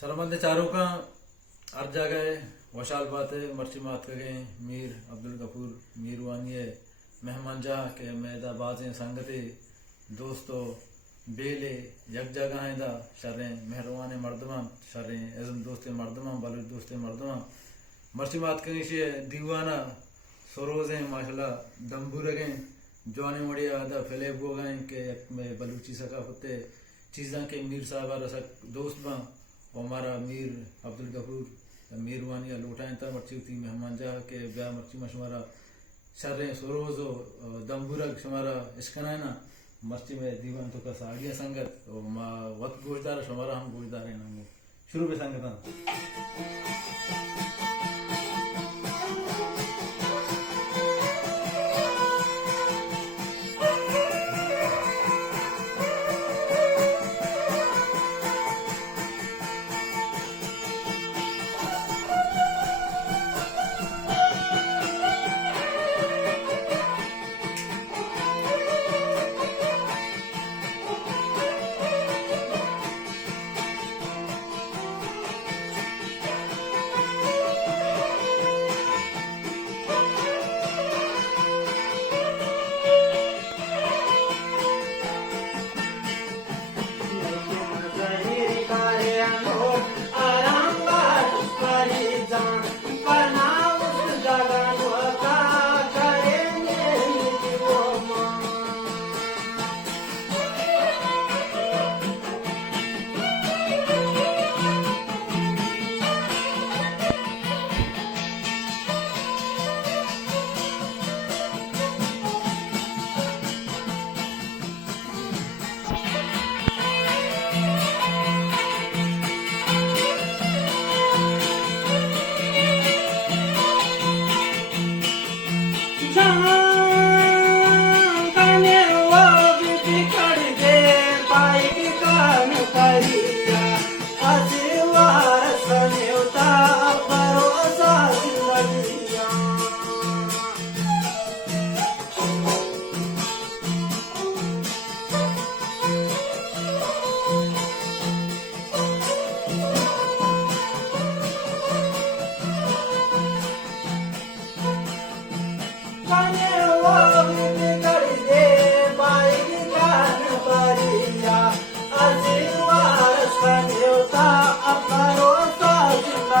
सरमंद चारों का अर्ज गए वशाल बाते मर्ची मात गए मीर अब्दुल गफूर मीर वानिए मेहमान जहा के मैदा बाजें संगते दोस्तों बेले यक जगह है दा शर्रे मेहरवान मर्दमा शर्रे एजम दोस्ते मर्दमा बलूच दोस्ते मर्दमा मर्ची मात कहीं से दीवाना सरोज हैं माशाल्लाह दम्बू रगे जवानी मड़िया आदा फैले गो गए के में बलूची सकाफते चीज़ा के मीर साहब रसक दोस्त बा हमारा मीर अब्दुल गफूर मीर वानिया लोटाएं ता मर्ची थी मेहमान जा के ब्याह मर्ची मशमारा शर्रे सरोज दम्बूरग शमारा इश्कना ना मर्ची में दीवान तो का साड़िया संगत और माँ वक्त गोशदार शमारा हम गोशदार हैं ना शुरू पे संगत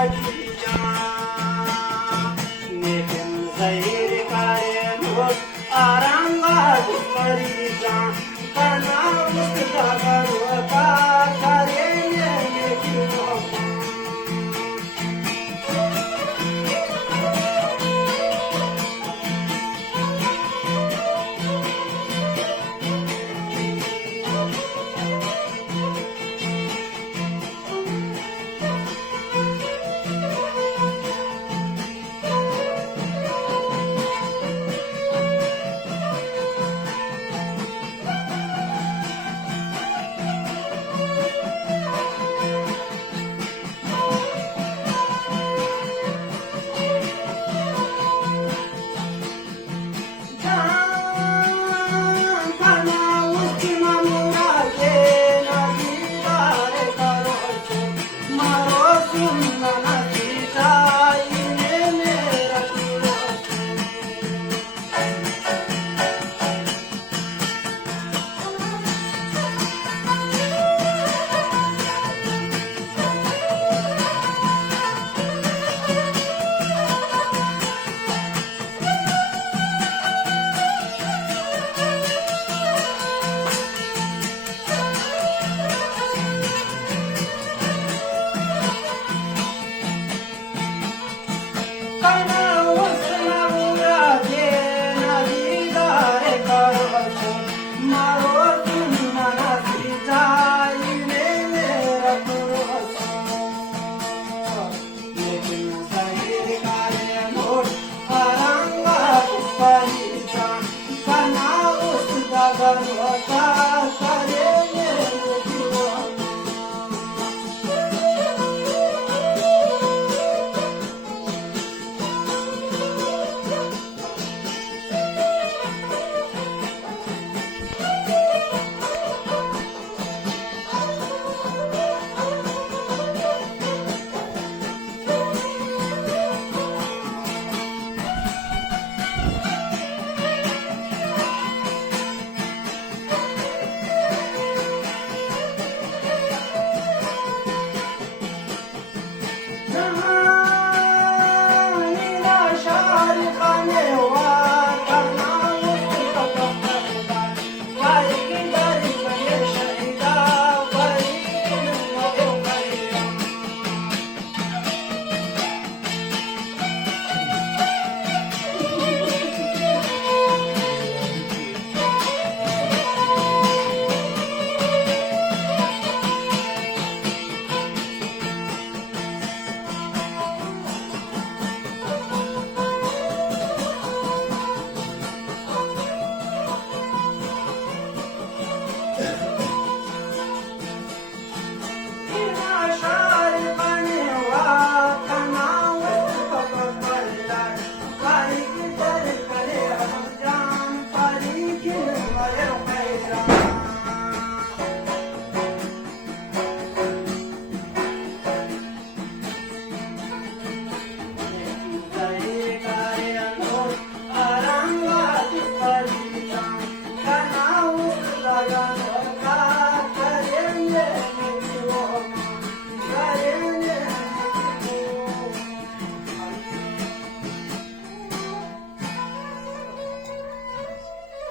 Bye.